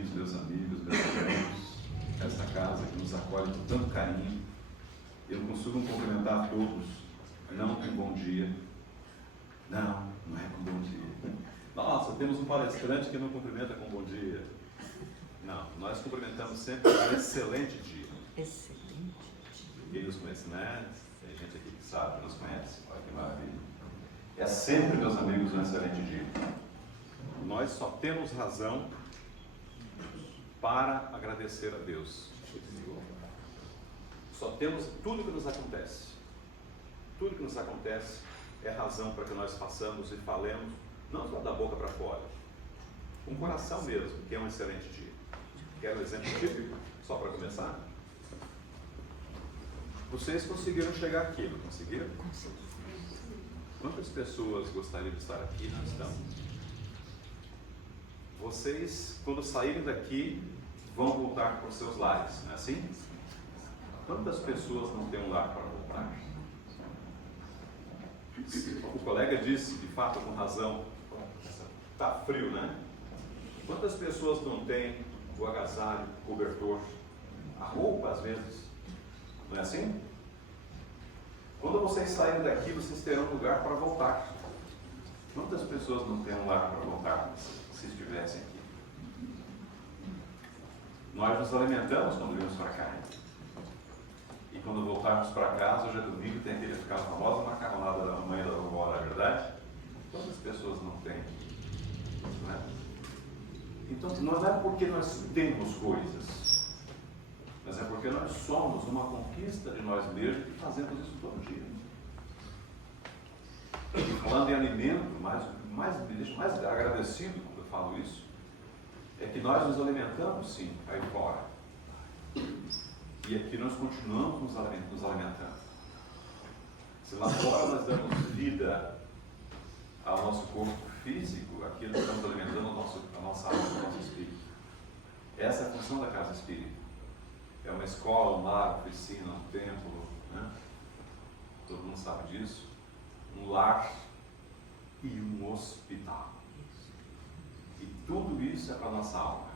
bem-vindos, meus amigos, meus irmãos, esta casa que nos acolhe com tanto carinho. Eu costumo cumprimentar a todos, não com bom dia. Não é com bom dia. Nossa, temos um palestrante que não cumprimenta com bom dia. Não, nós cumprimentamos sempre com excelente dia. Excelente dia. Quem nos conhece, né? Tem gente aqui que sabe, que nos conhece. Olha que maravilha. É sempre, meus amigos, um excelente dia. Nós só temos razão para agradecer a Deus. Só temos tudo que nos acontece. Tudo que nos acontece é razão para que nós façamos e falemos, não só da boca para fora, com o coração mesmo, que é um excelente dia. Quero um exemplo típico, só para começar? Vocês conseguiram chegar aqui, não conseguiram? Quantas pessoas gostariam de estar aqui? Não estão. Vocês, quando saírem daqui, vão voltar para os seus lares, não é assim? Quantas pessoas não têm um lar para voltar? O colega disse, de fato, com razão, está frio, né? Quantas pessoas não têm o agasalho, o cobertor, a roupa às vezes? Não é assim? Quando vocês saírem daqui, vocês terão um lugar para voltar. Quantas pessoas não têm um lar para voltar se estivessem aqui? Nós nos alimentamos quando viemos para cá. E quando voltarmos para casa, hoje é domingo, tem aquele ficar famoso macarronada da mamãe e da vovó, não é verdade? Quantas pessoas não têm? Não é? Então, não é porque nós temos coisas, mas é porque nós somos uma conquista de nós mesmos e fazemos isso todo dia. E falando em alimento, me deixo mais agradecido quando eu falo isso, é que nós nos alimentamos sim, aí fora. E aqui nós continuamos nos alimentando. Se lá fora nós damos vida ao nosso corpo físico, aqui nós estamos alimentando a nossa alma, o nosso espírito. Essa é a função da casa espírita. É uma escola, um lar, uma oficina, um templo, né? Todo mundo sabe disso. Um lar e um hospital. E tudo isso é para a nossa alma.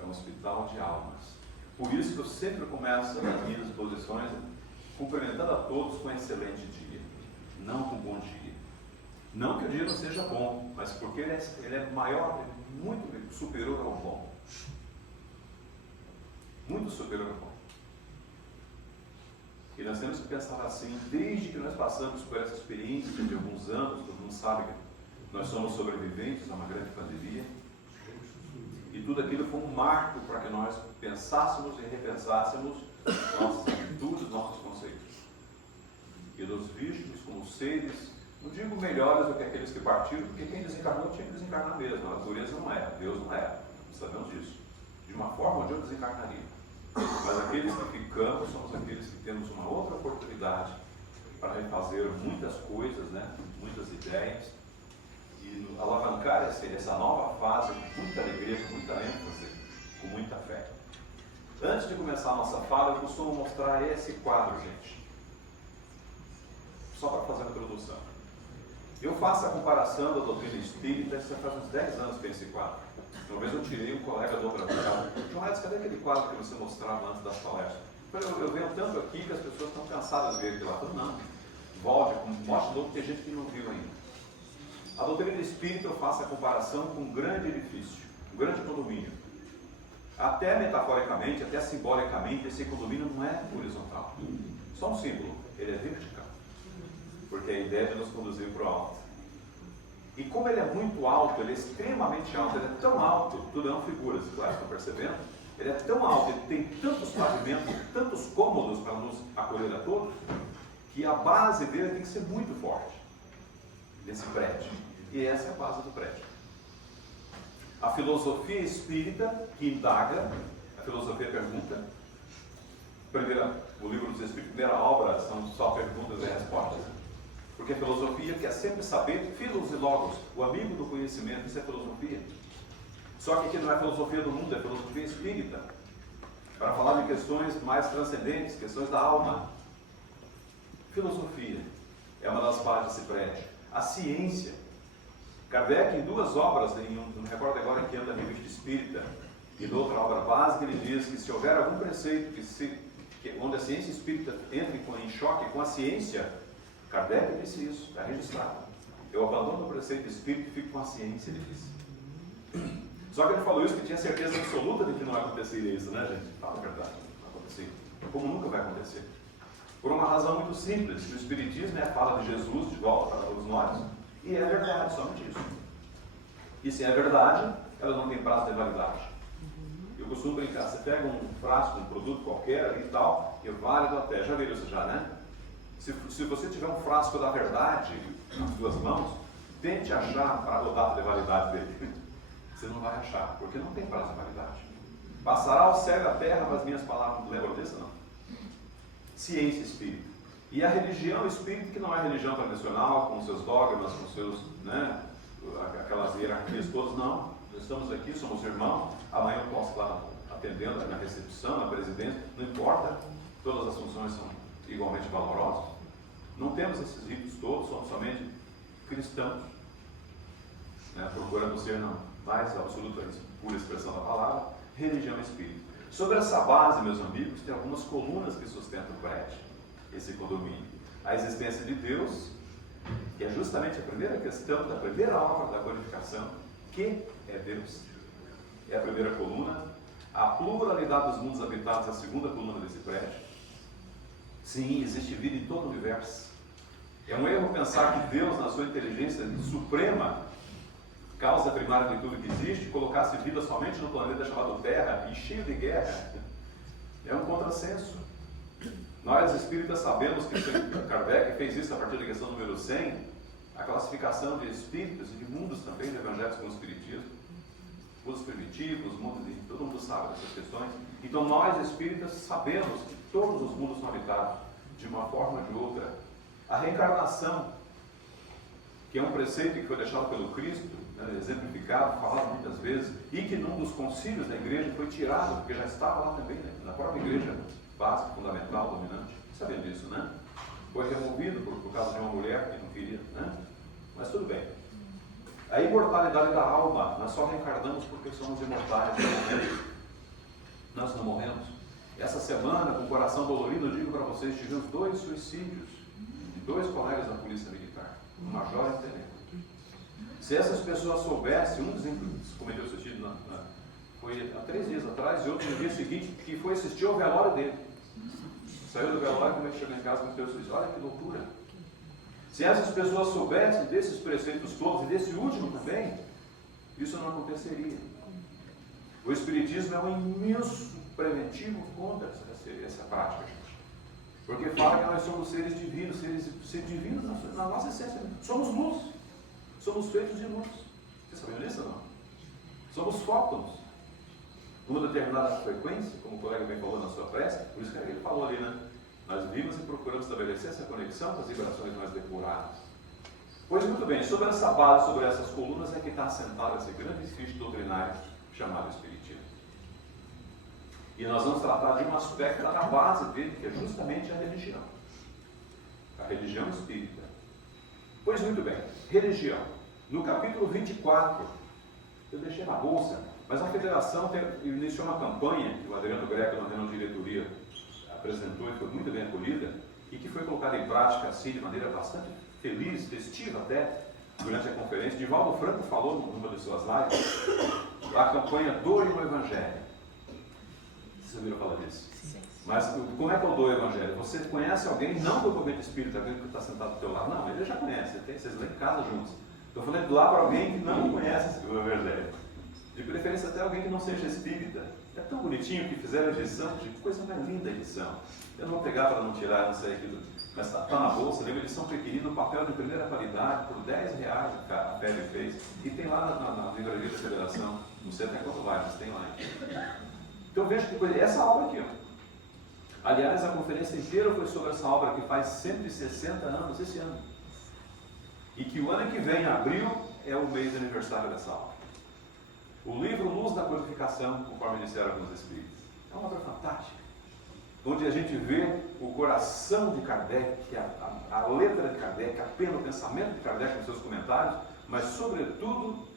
É um hospital de almas. Por isso que eu sempre começo as minhas exposições cumprimentando a todos com um excelente dia, não com um bom dia. Não que o dia não seja bom, mas porque ele é maior, muito superior ao bom. Muito superior ao bom. E nós temos que pensar assim, desde que nós passamos por essa experiência de alguns anos, todo mundo sabe que nós somos sobreviventes a uma grande pandemia, e tudo aquilo foi um marco para que nós pensássemos e repensássemos nossas atitudes, nossos conceitos. E nos víssemos como seres, não digo melhores do que aqueles que partiram, porque quem desencarnou tinha que desencarnar mesmo. A natureza não era, Deus não era. Sabemos disso. De uma forma onde eu desencarnaria. Mas aqueles que ficamos somos aqueles que temos uma outra oportunidade para refazer muitas coisas, né? Muitas ideias, e alavancar essa nova fase com muita alegria, com muita ênfase, com muita fé. Antes de começar a nossa fala, eu costumo mostrar esse quadro, gente. Só para fazer uma introdução. Eu faço a comparação da doutrina espírita, isso faz uns 10 anos que tem esse quadro. Uma vez eu tirei um colega do outro lado. Jonas, cadê aquele quadro que você mostrava antes das palestras? Eu venho tanto aqui que as pessoas estão cansadas de ver aquilo lá. Eu falei, não, volte, mostre novo, tem gente que não viu ainda. A doutrina espírita eu faço a comparação com um grande edifício, um grande condomínio. Até metaforicamente, até simbolicamente, esse condomínio não é horizontal. Só um símbolo, ele é vertical. Porque a ideia é de nos conduzir para o alto. E como ele é muito alto, ele é extremamente alto, ele é tão alto, tudo é uma figura, se vocês estão percebendo? Ele é tão alto, ele tem tantos pavimentos, tantos cômodos para nos acolher a todos, que a base dele tem que ser muito forte, nesse prédio. E essa é a base do prédio. A filosofia espírita, que indaga, a filosofia pergunta, o livro dos Espíritos, primeira obra, são só perguntas e respostas. Porque a filosofia quer sempre saber, filos e logos, o amigo do conhecimento, isso é filosofia. Só que aqui não é filosofia do mundo, é filosofia espírita. Para falar de questões mais transcendentes, questões da alma. Filosofia é uma das bases desse prédio. A ciência. Kardec, em duas obras, não me recordo agora em que ano da Revista Espírita, E na outra obra básica ele diz que se houver algum preceito onde a ciência espírita entre em choque com a ciência, Kardec disse isso, está registrado. Eu abandono o preceito espírita e fico com a ciência, ele disse. Só que ele falou isso que tinha certeza absoluta de que não aconteceria isso, né, gente? Fala a verdade, não aconteceria. Como nunca vai acontecer. Por uma razão muito simples, que o Espiritismo é a fala de Jesus de volta para todos nós, e é verdade, somente isso. E se é verdade, ela não tem prazo de validade. Eu costumo brincar, você pega um frasco, um produto qualquer ali e tal, e é válido até, já viram isso já, né? Se você tiver um frasco da verdade nas suas mãos, tente achar a data de validade dele. Você não vai achar, porque não tem prazo de validade. Passará o céu e a terra, mas minhas palavras não lembram disso, não. Ciência espírita. E a religião espírita, que não é religião tradicional, com seus dogmas, com seus, né, aquelas hierarquias todas, não. Nós estamos aqui, somos irmãos, amanhã eu posso estar atendendo na recepção, na presidência, não importa, todas as funções são igualmente valorosas. Não temos esses ritos todos, somos somente cristãos, né, procurando ser, não, mais absoluta, pura expressão da palavra, religião espírita. Sobre essa base, meus amigos, tem algumas colunas que sustentam o prédio, esse condomínio. A existência de Deus, que é justamente a primeira questão da primeira obra da codificação, que é Deus. É a primeira coluna. A pluralidade dos mundos habitados é a segunda coluna desse prédio. Sim, existe vida em todo o universo. É um erro pensar que Deus, na sua inteligência suprema, causa primária de tudo que existe, colocasse vida somente no planeta chamado Terra e cheio de guerra. É um contrassenso. Nós espíritas sabemos que Kardec fez isso a partir da questão número 100, a classificação de espíritos e de mundos também, de evangelhos com o espiritismo, mundos primitivos, mundos de... todo mundo sabe dessas questões. Então nós espíritas sabemos que todos os mundos são habitados, de uma forma ou de outra. A reencarnação, que é um preceito que foi deixado pelo Cristo, né, exemplificado, falado muitas vezes, e que num dos concílios da igreja foi tirado, porque já estava lá também, né, na própria igreja básica, fundamental, dominante. Sabendo disso, né? Foi removido por causa de uma mulher que não queria, né? Mas tudo bem. A imortalidade da alma, nós só reencarnamos porque somos imortais, nós não morremos. Essa semana, com o coração dolorido, eu digo para vocês, tivemos 2 suicídios de 2 colegas da polícia militar, um major e um tenente. Se essas pessoas soubessem, um deles cometeu suicídio foi há 3 dias atrás, e outro no dia seguinte, que foi assistir ao velório dele. Saiu do velório e como é que chegou em casa com o seu suicídio. Olha que loucura. Se essas pessoas soubessem desses preceitos todos, e desse último também, isso não aconteceria. O Espiritismo é um imenso preventivo contra essa prática, gente. Porque fala que nós somos seres divinos, seres divinos na nossa essência. Somos luz. Somos feitos de luz. Vocês sabiam disso ou não? Somos fótons. Numa determinada frequência, como o colega bem falou na sua prece, por isso que ele falou ali, né? Nós vimos e procuramos estabelecer essa conexão com as vibrações mais depuradas. Pois muito bem, sobre essa base, sobre essas colunas é que está assentado esse grande edifício doutrinário chamado Espiritismo. E nós vamos tratar de um aspecto da base dele, que é justamente a religião. A religião espírita. Pois muito bem, religião. No capítulo 24, eu deixei na bolsa, mas a federação iniciou uma campanha que o Adriano Greco, na reunião de diretoria, apresentou e foi muito bem acolhida, e que foi colocada em prática assim, de maneira bastante feliz, festiva até, durante a conferência. Divaldo Franco falou numa de suas lives, a campanha Doe o Evangelho. Vocês ouviram falar disso? Sim. Mas como é que eu dou o Evangelho? Você conhece alguém, não do movimento espírita, aquele que está sentado do teu lado, não, ele já conhece, vocês lêem em casa juntos. Estou falando lá para alguém que não conhece o Evangelho. De preferência até alguém que não seja espírita. É tão bonitinho que fizeram a edição, que coisa mais linda a edição. Eu não vou pegar para não tirar, não sei aquilo, mas está na bolsa, lembra? Edição pequenina, um papel de primeira qualidade, por R$10 a Febe fez. E tem lá na livraria da Federação, não sei até quanto vai, mas tem lá. Então veja que coisa, essa obra aqui, ó. Aliás, a conferência inteira foi sobre essa obra que faz 160 anos esse ano. E que o ano que vem, abril, é o mês de aniversário dessa obra. O livro Luz da Codificação, conforme disseram alguns espíritos. É uma obra fantástica, onde a gente vê o coração de Kardec, a letra de Kardec, a pena, o pensamento de Kardec nos seus comentários, mas sobretudo,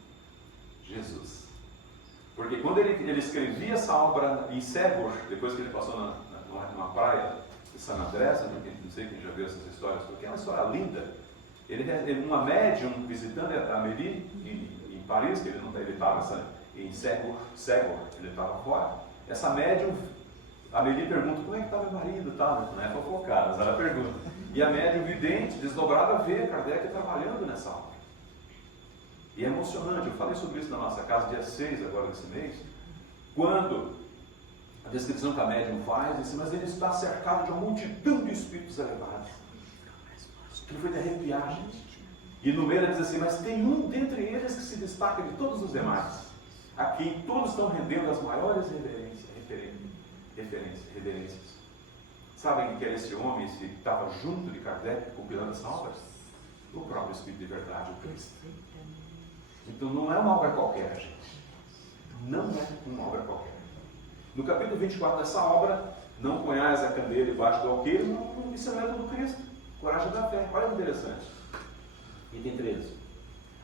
Jesus. Porque Porque quando ele escrevia essa obra em Ségor, depois que ele passou numa praia de San Andrés, não sei quem já viu essas histórias, porque é uma história linda. Uma médium visitando a Amélie em Paris, que ele estava em Ségor, ele estava fora. Essa médium, a Amélie pergunta, como é que está meu marido e tal? Não é fofocada, mas ela pergunta. E a médium vidente, desdobrada, vê Kardec trabalhando nessa obra. E é emocionante, eu falei sobre isso na nossa casa, dia 6 agora desse mês, quando a descrição que a médium faz, diz assim, mas ele está cercado de uma multidão de espíritos elevados. Aquilo foi de arrepiar, gente. E no meio ela diz assim, mas tem um dentre eles que se destaca de todos os demais, a quem todos estão rendendo as maiores reverências. Sabem que era esse homem que estava junto de Kardec compilando essa obra? O próprio Espírito de Verdade, o Cristo. Então não é uma obra qualquer, gente. Não é uma obra qualquer. No capítulo 24 dessa obra, não ponhais a candeia debaixo do alqueire, isso é do Cristo. Coragem da fé. Olha que interessante. Item 13.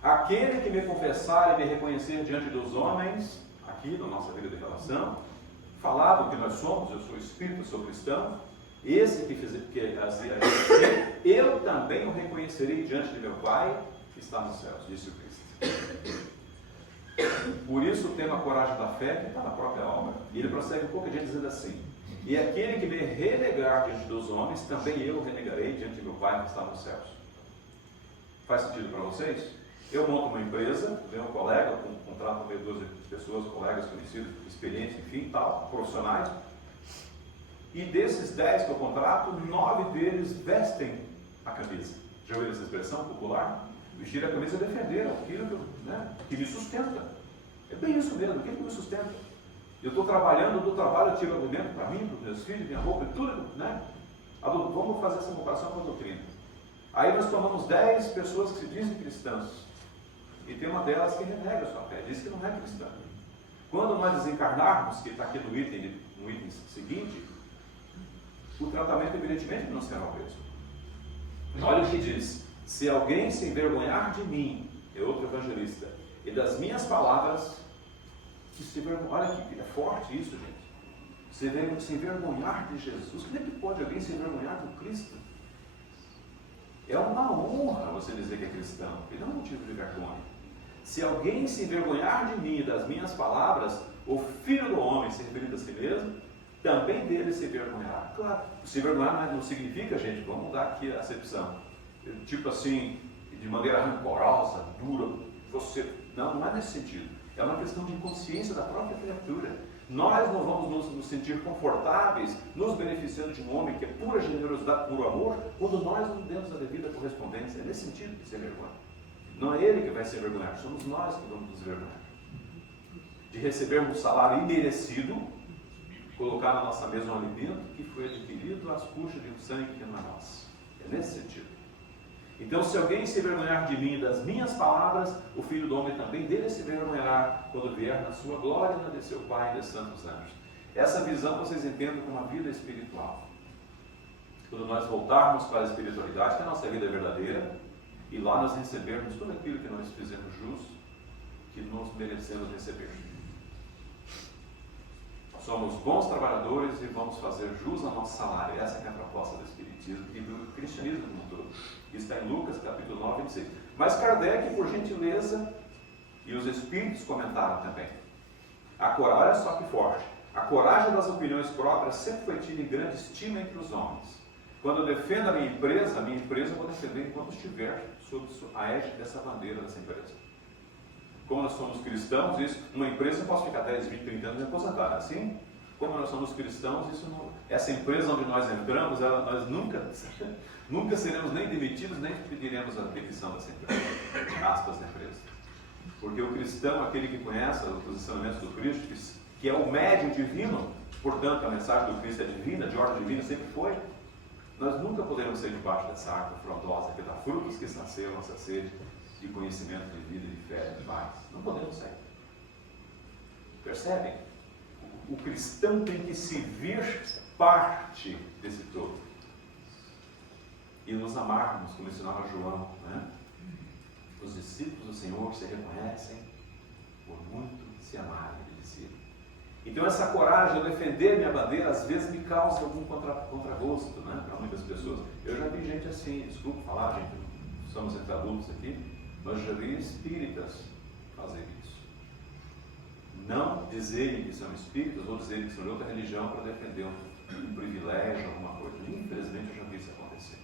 Aquele que me confessar e me reconhecer diante dos homens, aqui na nossa vida de relação, falar do que nós somos, eu sou espírito, eu sou cristão, esse que eu também o reconhecerei diante de meu Pai que está nos céus, disse o Cristo. Por isso o tema coragem da fé, que está na própria obra. E ele prossegue um pouco adiante dizendo assim, e aquele que me renegar diante dos homens, também eu o renegarei diante de meu Pai que está nos céus. Faz sentido para vocês? Eu monto uma empresa, venho um colega, contrato meio 12 pessoas, colegas conhecidos, experientes, enfim, tal, profissionais, e desses 10 que eu contrato, 9 deles vestem a camisa. Já ouviram essa expressão popular? Vestir a camisa é defender aquilo que me sustenta. É bem isso mesmo, aquilo que me sustenta. Eu estou trabalhando, eu dou trabalho, eu tiro alimento para mim, para os meus filhos, minha roupa, tudo, né? Vamos fazer essa comparação com a doutrina. Aí nós tomamos 10 pessoas que se dizem cristãs, e tem uma delas que renega a sua fé, diz que não é cristã. Quando nós desencarnarmos, que está aqui no item seguinte, o tratamento evidentemente não será o mesmo. Olha o que diz, se alguém se envergonhar de mim, é outro evangelista, e das minhas palavras, olha que é forte isso, gente, se envergonhar de Jesus. Como é que pode alguém se envergonhar do Cristo? É uma honra você dizer que é cristão, e não é motivo de vergonha. Se alguém se envergonhar de mim e das minhas palavras, o Filho do Homem, se referindo a si mesmo, também dele se envergonhará. Claro, se envergonhar não significa, gente, vamos mudar aqui a acepção, tipo assim, de maneira rancorosa, dura, não é nesse sentido. É uma questão de inconsciência da própria criatura. Nós não vamos nos sentir confortáveis, nos beneficiando de um homem que é pura generosidade, puro amor, quando nós não demos a devida correspondência. É nesse sentido que se envergonha. Não é ele que vai se envergonhar, somos nós que vamos nos envergonhar. De recebermos um salário imerecido, colocar na nossa mesa um alimento que foi adquirido às custas de um sangue que não é nosso. É nesse sentido. Então, se alguém se envergonhar de mim e das minhas palavras, o Filho do Homem também dele se envergonhará quando vier na sua glória e na de seu Pai e dos santos anjos. Essa visão vocês entendem como uma vida espiritual. Quando nós voltarmos para a espiritualidade, que a nossa vida é verdadeira, e lá nós recebermos tudo aquilo que nós fizemos jus, que nós merecemos receber. Somos bons trabalhadores e vamos fazer jus ao nosso salário. Essa é a proposta do Espiritismo e do cristianismo como um todo. Isso está em Lucas, capítulo 9, 26. Mas Kardec, por gentileza, e os Espíritos comentaram também. Olha só que forte. A coragem das opiniões próprias sempre foi tida em grande estima entre os homens. Quando eu defendo a minha empresa eu vou defender enquanto estiver sob a égide dessa bandeira dessa empresa. Como nós somos cristãos, uma empresa eu posso ficar 10, 20, 30 anos e aposentar, assim? Como nós somos cristãos, essa empresa onde nós entramos, nós nunca seremos nem demitidos, nem pediremos a demissão dessa empresa, aspas da empresa. Porque o cristão, aquele que conhece os ensinamentos do Cristo, que é o médium divino, portanto a mensagem do Cristo é divina, de ordem divina sempre foi, nós nunca podemos ser debaixo dessa árvore frondosa que dá frutos que saciam nossa sede de conhecimento, de vida, de fé, de paz. Não podemos sair. Percebem? O cristão tem que se vir parte desse todo. E nos amarmos, como ensinava João, né? Os discípulos do Senhor se reconhecem por muito se amarem, ele dizia. Então essa coragem de defender minha bandeira às vezes me causa algum contragosto, né, para muitas pessoas. Eu já vi gente assim, desculpa falar, gente, estamos entre adultos aqui, mas já vi espíritas fazer isso. Não dizerem que são espíritas ou dizerem que são de outra religião para defender um privilégio, alguma coisa. Infelizmente eu já vi isso acontecer.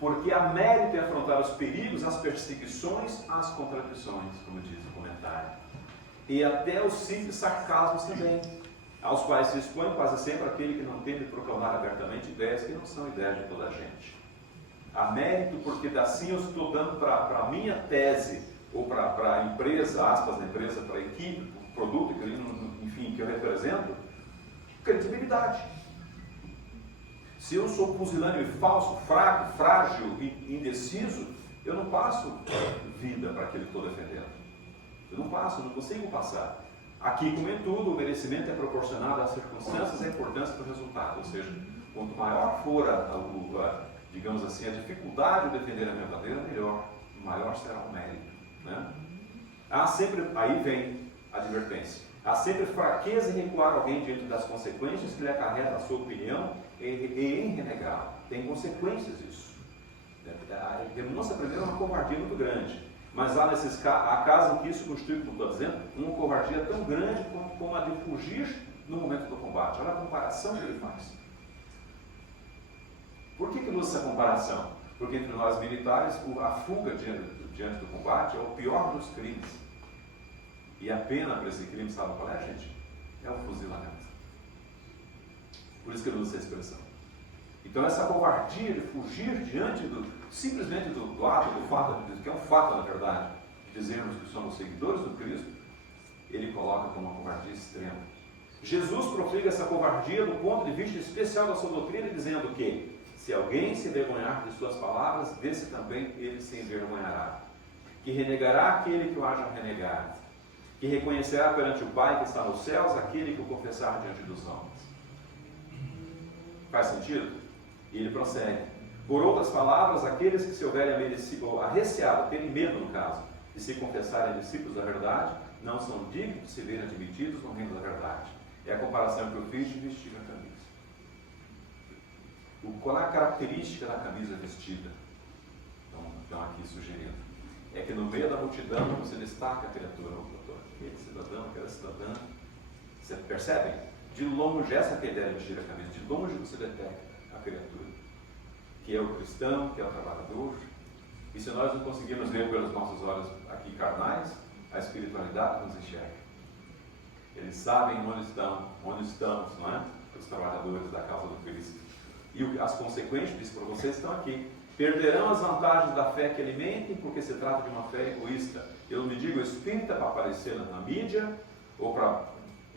Porque há mérito em afrontar os perigos, as perseguições, as contradições, como diz o comentário. E até os simples sarcasmos também, aos quais se expõe quase sempre aquele que não teme proclamar abertamente ideias que não são ideias de toda a gente. Há mérito porque assim eu estou dando para a minha tese, ou para a empresa, aspas na empresa, para a equipe, para o produto, enfim, que eu represento, credibilidade. Se eu sou pusilânime falso, fraco, frágil e indeciso, eu não passo vida para aquele que estou defendendo. Eu não passo, não consigo passar. Aqui, como em tudo, o merecimento é proporcionado às circunstâncias e à importância do resultado. Ou seja, quanto maior for digamos assim, a dificuldade de defender a minha bandeira, melhor, maior será o mérito. Né? Aí vem a advertência. Há sempre fraqueza em recuar alguém diante das consequências que lhe acarreta a sua opinião e em renegá-la. Tem consequências isso. Demonstra primeiro uma covardia muito grande. Mas há casos em que isso constitui, como estou dizendo, uma covardia tão grande como a de fugir no momento do combate. Olha a comparação que ele faz. Por que ele usa essa comparação? Porque entre nós militares, a fuga diante do combate é o pior dos crimes. E a pena para esse crime, sabe qual é, gente? É o fuzilamento. Por isso que ele usa essa expressão. Então essa covardia de fugir diante simplesmente do ato, do fato, que é um fato na verdade, de dizermos que somos seguidores do Cristo, ele coloca como uma covardia extrema. Jesus profliga essa covardia do ponto de vista especial da sua doutrina, dizendo que se alguém se envergonhar de suas palavras, desse também ele se envergonhará. Que renegará aquele que o haja renegar. Que reconhecerá perante o Pai que está nos céus aquele que o confessar diante dos homens. Faz sentido? E ele prossegue. Por outras palavras, aqueles que se houverem arreceado, terem medo no caso, de se confessarem discípulos da verdade, não são dignos de se verem admitidos no reino da verdade. É a comparação que eu fiz de vestir a camisa. Qual é a característica da camisa vestida? Então aqui sugerindo. É que no meio da multidão você destaca a criatura. Aquele cidadão, aquela cidadã. Você percebe? De longe, essa é a ideia de vestir a camisa. De longe você detecta a criatura. Que é o cristão, que é o trabalhador. E se nós não conseguirmos ver pelos nossos olhos aqui carnais, a espiritualidade nos enxerga. Eles sabem onde estamos, não é? Os trabalhadores da causa do Cristo. E as consequências disso para vocês estão aqui. Perderão as vantagens da fé que alimentem, porque se trata de uma fé egoísta. Eu não me digo espírita para aparecer na mídia, ou para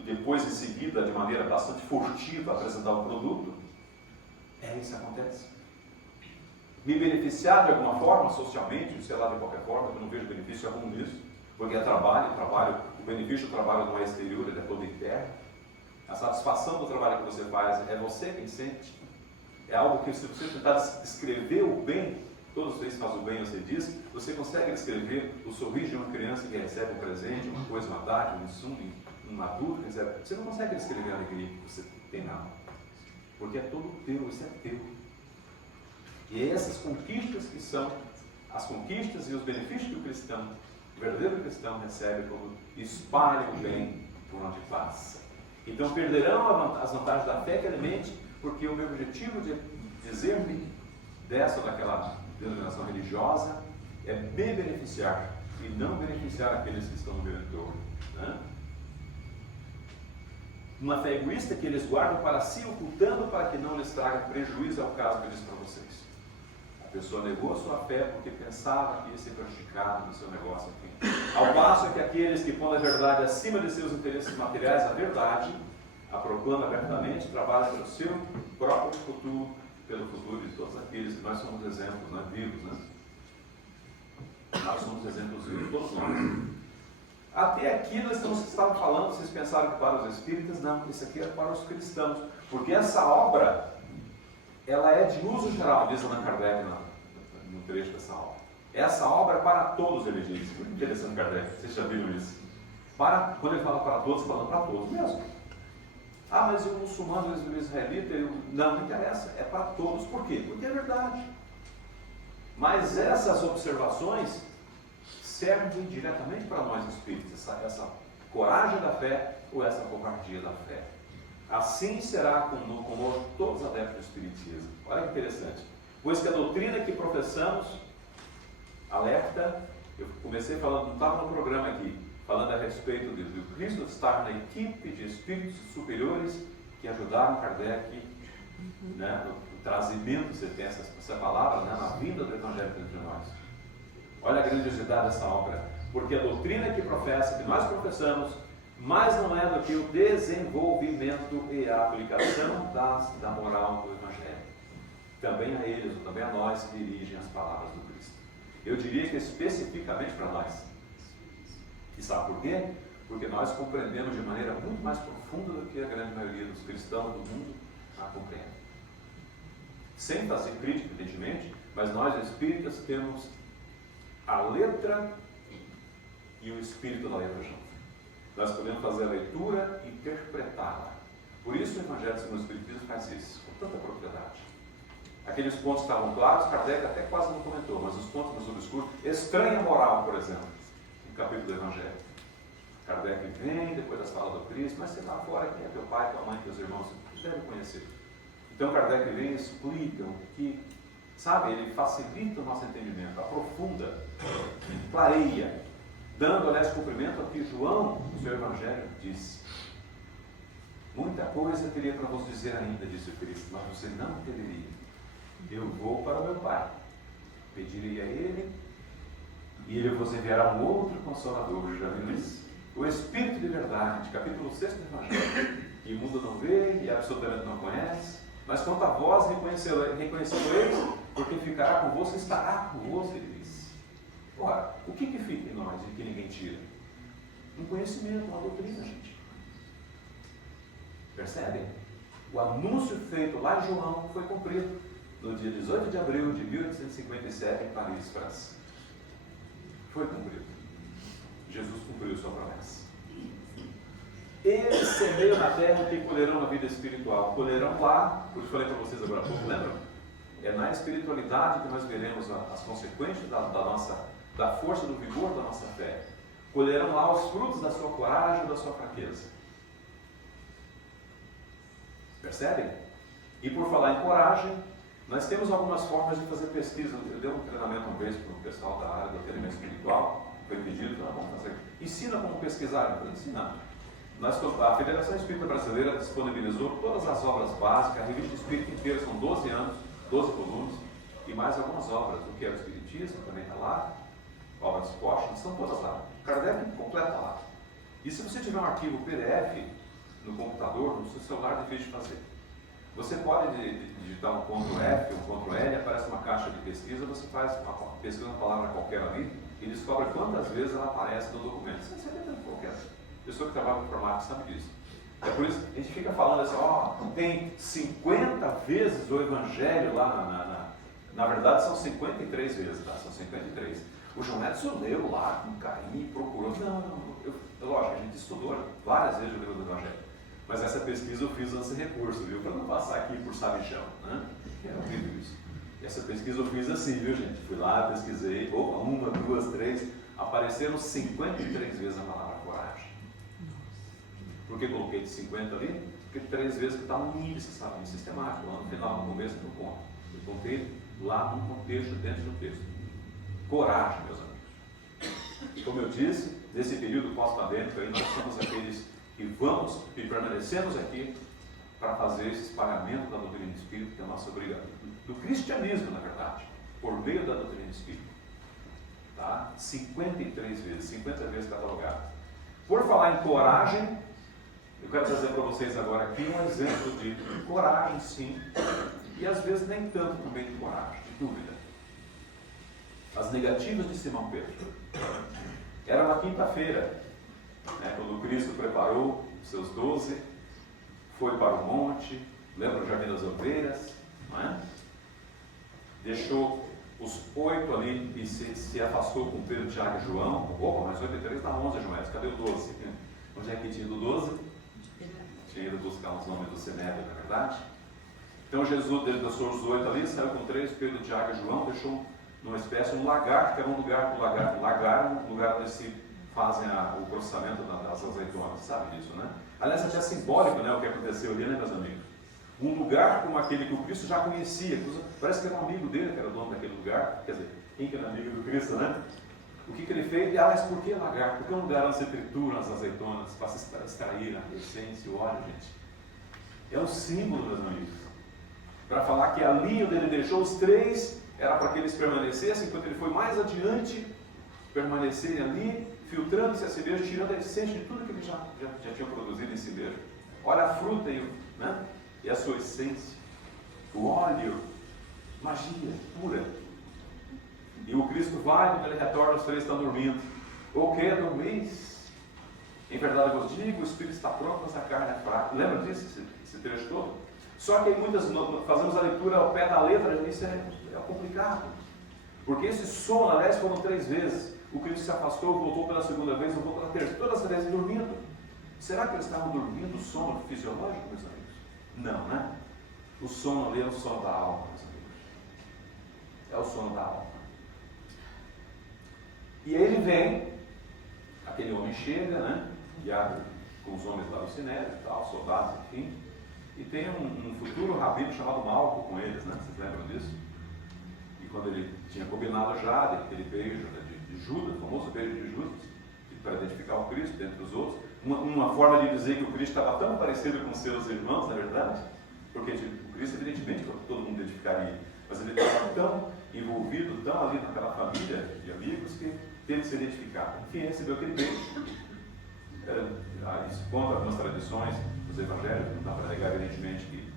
depois, em seguida, de maneira bastante furtiva, apresentar um produto. Isso que acontece. Me beneficiar de alguma forma, socialmente, sei lá, de qualquer forma, eu não vejo benefício algum nisso, porque é trabalho, o benefício do trabalho não é exterior, ele é todo interno. A satisfação do trabalho que você faz é você quem sente. É algo que, se você tentar descrever o bem, todos vocês fazem o bem, você diz, você consegue descrever o sorriso de uma criança que recebe um presente, uma coisa, uma dádiva, um insumo, um adulto que recebe. Você não consegue descrever a alegria que você tem na alma. Porque é todo teu, isso é teu. E essas conquistas que são as conquistas e os benefícios que o cristão, o verdadeiro cristão, recebe quando espalha o bem por onde passa. Então perderão as vantagens da fé que alimente, porque o meu objetivo de dizer-me dessa ou daquela denominação religiosa é me beneficiar e não beneficiar aqueles que estão no meu entorno. Né? Uma fé egoísta que eles guardam para si, ocultando para que não lhes traga prejuízo, ao caso que eu disse para vocês. A pessoa negou a sua fé porque pensava que ia ser prejudicado no seu negócio. Enfim. Ao passo que aqueles que põem a verdade acima de seus interesses materiais, a verdade, a proclama abertamente, trabalha pelo seu próprio futuro, pelo futuro de todos aqueles que nós somos exemplos, né, vivos. Né? Nós somos exemplos vivos, todos nós. Até aqui nós estávamos falando, vocês pensaram que para os espíritas, não, isso aqui é para os cristãos, porque essa obra, ela é de uso geral, diz Allan Kardec no trecho dessa obra. Essa obra é para todos, ele diz. Muito interessante, Kardec, vocês já viram isso? Quando ele fala para todos, falando para todos mesmo. Ah, mas o muçulmano, o israelita, não interessa, é para todos. Por quê? Porque é verdade. Mas essas observações servem diretamente para nós espíritas, essa coragem da fé ou essa covardia da fé. Assim será conosco todos os adeptos do Espiritismo. Olha que interessante. Pois que a doutrina que professamos alerta, eu comecei falando, não estava no programa aqui, falando a respeito do Cristo estar na equipe de espíritos superiores que ajudaram Kardec, né, no trazimento, você tem essa palavra, né, na vinda do Evangelho entre nós. Olha a grandiosidade dessa obra. Porque a doutrina que professa, que nós professamos, mais não é do que o desenvolvimento e a aplicação da moral do Evangelho. Também a eles, ou também a nós, que dirigem as palavras do Cristo. Eu diria que especificamente para nós. E sabe por quê? Porque nós compreendemos de maneira muito mais profunda do que a grande maioria dos cristãos do mundo a compreende. Sem fazer crítica, evidentemente, mas nós espíritas temos a letra e o espírito da letra junto. Nós podemos fazer a leitura e interpretá-la. Por isso o Evangelho segundo o Espiritismo faz isso, com tanta propriedade. Aqueles pontos que estavam claros, Kardec até quase não comentou, mas os pontos mais obscuros, estranha moral, por exemplo, no capítulo do Evangelho. Kardec vem, depois das falas do Cristo, mas você está fora, quem é teu pai, tua mãe, teus irmãos, você deve conhecer. Então Kardec vem e explica o que, sabe, ele facilita o nosso entendimento, aprofunda, clareia, dando, aliás, cumprimento ao que João, no seu Evangelho, disse. Muita coisa eu teria para vos dizer ainda, disse o Cristo, mas você não entenderia. Eu vou para o meu Pai, pedirei a Ele, e Ele vos enviará um outro Consolador, já viu isso? O Espírito de verdade, capítulo 6 do Evangelho, que o mundo não vê e absolutamente não conhece, mas quanto a vós reconhecendo Ele, porque ficará convosco, estará convosco, Ele disse. Ora, o que fica em nós e que ninguém tira? Um conhecimento, uma doutrina, gente. Percebem? O anúncio feito lá em João foi cumprido no dia 18 de abril de 1857 em Paris, França. Foi cumprido. Jesus cumpriu sua promessa. Eles semeiam na terra que colherão na vida espiritual. Colherão lá, como eu falei para vocês agora há pouco, lembram? É na espiritualidade que nós veremos as consequências da força, do vigor da nossa fé. Colherão lá os frutos da sua coragem e da sua fraqueza. Percebem? E por falar em coragem, nós temos algumas formas de fazer pesquisa. Eu dei um treinamento uma vez para o pessoal da área do atendimento espiritual, foi pedido, então vamos fazer. Ensina como pesquisar, então ensinando. A Federação Espírita Brasileira disponibilizou todas as obras básicas, a revista Espírita inteira são 12 anos, 12 volumes, e mais algumas obras, do que é o Espiritismo, também está lá, obras postas, estão todas lá. Kardec completa lá. E se você tiver um arquivo PDF no computador, no seu celular, é difícil de fazer. Você pode digitar um Ctrl+F, um Ctrl+L, aparece uma caixa de pesquisa, você faz uma pesquisa, uma palavra qualquer ali, e descobre quantas vezes ela aparece no documento. Você não sabe qualquer. A pessoa que trabalha com informática sabe disso. É por isso que a gente fica falando assim, tem 50 vezes o Evangelho lá na verdade são 53 vezes, tá? São 53. O João Edson leu lá com carinho, procurou. Lógico, a gente estudou várias vezes o livro do Evangelho. Mas essa pesquisa eu fiz esse recurso, viu? Para não passar aqui por sabichão, né? É horrível isso. E essa pesquisa eu fiz assim, viu, gente? Fui lá, pesquisei, uma, duas, três, apareceram 53 vezes a palavra coragem. Por que coloquei de 50 ali? Porque 3 vezes que está um índice, sabe? Um sistemático, lá no final, no começo do conto. Eu contei lá no contexto, dentro do texto. Coragem, meus amigos. E como eu disse, nesse período pós-pandêmico, nós somos aqueles que vamos e permanecemos aqui para fazer esse espalhamento da doutrina espírita, que é a nossa obrigação, do cristianismo, na verdade, por meio da doutrina espírita. Tá? 53 vezes, 50 vezes catalogado. Por falar em coragem, eu quero trazer para vocês agora aqui um exemplo de coragem, sim, e às vezes nem tanto também de coragem, de dúvida. As negativas de Simão Pedro. Era uma quinta-feira, né, quando Cristo preparou os seus 12, foi para o monte, lembra o Jardim das Ovelhas, não é? Deixou os 8 ali e se afastou com Pedro, Tiago e João. Opa, mas 8 e 3 dá 11, João. Cadê o 12? Onde é que tinha ido o 12? Tinha ido buscar os nomes do Sinédrio, na verdade. Então Jesus deixou os 8 ali, saiu com 3, Pedro, Tiago e João, deixou numa espécie de um lagar, que era um lugar onde se fazem o processamento das azeitonas, sabe disso, né? Aliás, até simbólico, né, o que aconteceu ali, né, meus amigos? Um lugar como aquele que o Cristo já conhecia, parece que era um amigo dele que era dono daquele lugar, quer dizer, quem que era amigo do Cristo, né? O que ele fez? Mas por que lagar? Porque é um lugar onde se trituram as azeitonas para se extrair a essência e o óleo, gente. É um símbolo, meus amigos, para falar que ali onde ele deixou os 3, era para que eles permanecessem, enquanto ele foi mais adiante, permanecerem ali, filtrando-se a si mesmo, tirando a essência de tudo que ele já tinha produzido em si mesmo. Olha a fruta e a sua essência, o óleo, magia pura. E o Cristo vai, quando ele retorna, os 3 estão dormindo. O que? Dormis? Em verdade eu vos digo, o espírito está pronto, mas a carne é fraca. Lembra disso, esse trecho todo? Só que aí muitas fazemos a leitura ao pé da letra, e isso é complicado. Porque esse sono, aliás, foram 3 vezes. O Cristo se afastou, voltou pela segunda vez, voltou pela terceira, todas as vezes dormindo. Será que eles estavam dormindo o sono fisiológico, meus amigos? Não, né? O sono ali é o sono da alma, meus amigos. É o sono da alma. E aí ele vem, aquele homem chega, né? E abre com os homens lá do Sinédrio e tal, soldados, enfim. E tem um futuro rabino chamado Malco com eles, né? Vocês lembram disso? E quando ele tinha combinado já daquele beijo de Judas, o famoso beijo de Judas, para identificar o Cristo dentre os outros, uma forma de dizer que o Cristo estava tão parecido com seus irmãos, na verdade, porque o Cristo, evidentemente, todo mundo identificaria, mas ele estava tão envolvido, tão ali naquela família de amigos, que teve que ser identificado. Enfim, recebeu aquele beijo. Isso conta algumas tradições dos evangelhos, não dá para negar, evidentemente, que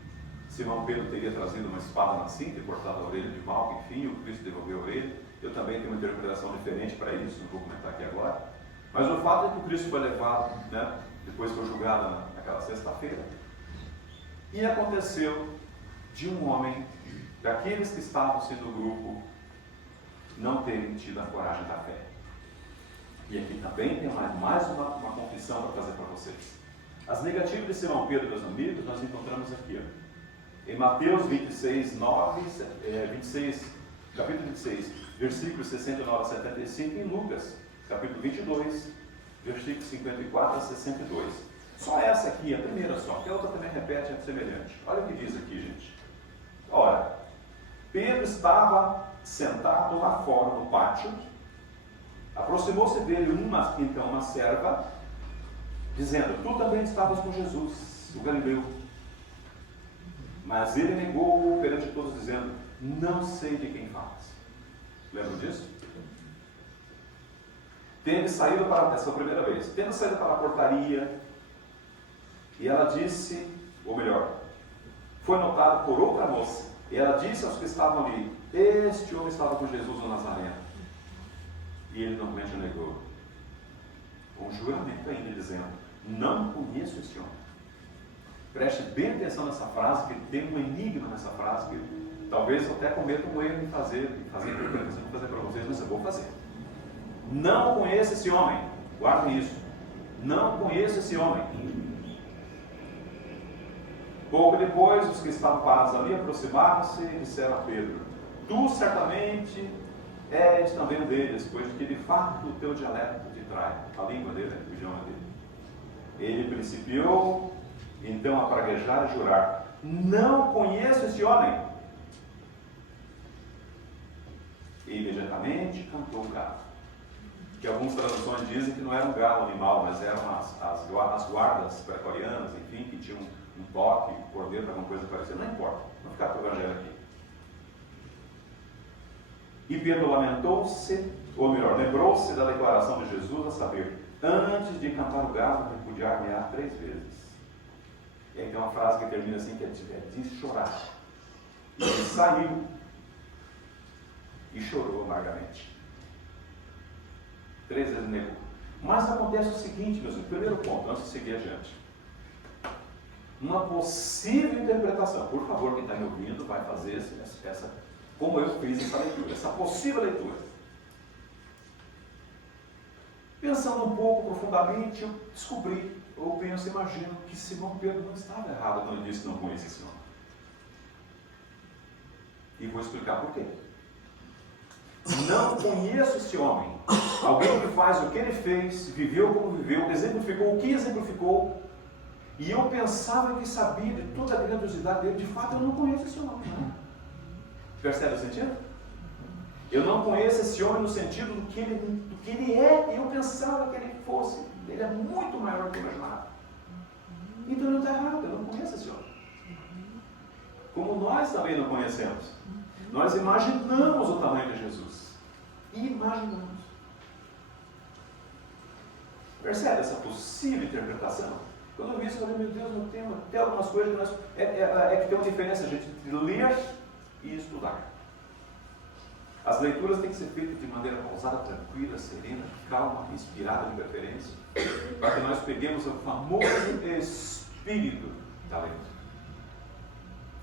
Simão Pedro teria trazido uma espada na cinta e cortado a orelha de Malco, enfim, o Cristo devolveu a orelha. Eu também tenho uma interpretação diferente para isso, não vou comentar aqui agora. Mas o fato é que o Cristo foi levado, né, depois foi julgado naquela sexta-feira. E aconteceu de um homem, daqueles que estavam sendo grupo, não terem tido a coragem da fé. E aqui também tem mais uma confissão para fazer para vocês. As negativas de Simão Pedro, meus amigos, nós encontramos aqui, ó, em Mateus 26, capítulo 26, versículos 69 a 75, e em Lucas, capítulo 22, versículos 54 a 62. Só essa aqui, a primeira só, porque a outra também repete, é semelhante. Olha o que diz aqui, gente. Ora, Pedro estava sentado lá fora no pátio, aproximou-se dele então uma serva, dizendo: tu também estavas com Jesus, o Galileu. Mas ele negou perante todos, dizendo: não sei de quem falas. Lembram disso? Tendo saído essa primeira vez, tendo saído para a portaria, e ela disse, ou melhor, foi notado por outra moça, e ela disse aos que estavam ali: este homem estava com Jesus o Nazareno. E ele normalmente o negou. Um juramento ainda, dizendo: não conheço esse homem. Preste bem atenção nessa frase, que tem um enigma nessa frase, que talvez eu até cometa um erro em fazer interpretação, vou fazer para vocês, mas eu vou fazer. Não conheço esse homem. Guardem isso. Não conheço esse homem. Pouco depois, os que estavam parados ali aproximaram-se e disseram a Pedro: tu certamente és também um deles, pois que de fato o teu dialeto te trai. A língua dele, o idioma dele. Ele principiou então a praguejar e jurar: não conheço esse homem. E imediatamente cantou o galo. Que algumas traduções dizem que não era um galo animal, mas eram as guardas pretorianas, enfim, que tinham um toque, um cordeiro, alguma coisa parecida. Não importa, vamos ficar com o evangelho aqui. E Pedro lamentou-se, ou melhor, lembrou-se da declaração de Jesus, a saber: antes de cantar o galo, repudiar-me-á 3 vezes. E aí tem uma frase que termina assim, que é de chorar. E ele saiu e chorou amargamente. 3 vezes negou. Mas acontece o seguinte, meus amigos, primeiro ponto, antes de seguir adiante. Uma possível interpretação, por favor, quem está me ouvindo vai fazer como eu fiz essa leitura, essa possível leitura. Pensando um pouco profundamente, eu descobri, ou penso, imagino, que Simão Pedro não estava errado quando disse que não conhecia esse homem. E vou explicar por quê. Não conheço esse homem. Alguém que faz o que ele fez, viveu como viveu, exemplificou o que exemplificou, e eu pensava que sabia de toda a grandiosidade dele. De fato, eu não conheço esse homem. Não. Percebe o sentido? Eu não conheço esse homem no sentido do que ele é, e eu pensava que ele fosse. Ele é muito maior do que eu imaginava. Então não está errado, eu não conheço esse homem. Como nós também não conhecemos. Nós imaginamos o tamanho de Jesus. Imaginamos. Percebe essa possível interpretação? Quando eu vi isso, eu falei, meu Deus, não tem algumas coisas que nós... É que tem uma diferença, gente, entre ler e estudar. As leituras têm que ser feitas de maneira pausada, tranquila, serena, calma, inspirada de preferência, para que nós peguemos o famoso espírito da leitura.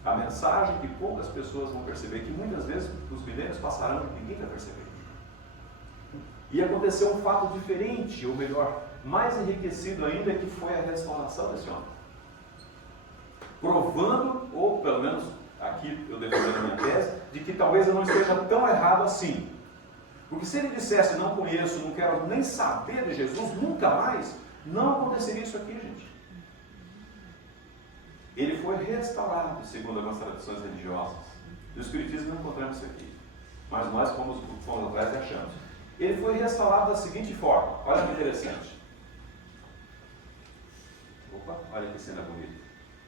A mensagem que poucas pessoas vão perceber, que muitas vezes os milênios passarão e ninguém vai perceber. E aconteceu um fato diferente, ou melhor, mais enriquecido ainda, que foi a restauração desse homem. Provando, ou pelo menos aqui eu defendo a minha tese, de que talvez eu não esteja tão errado assim. Porque se ele dissesse, não conheço, não quero nem saber de Jesus, nunca mais, não aconteceria isso aqui, gente. Ele foi restaurado, segundo algumas tradições religiosas. No Espiritismo não encontramos isso aqui. Mas nós fomos atrás e achamos. Ele foi restaurado da seguinte forma. Olha que interessante. Opa, olha que cena bonita.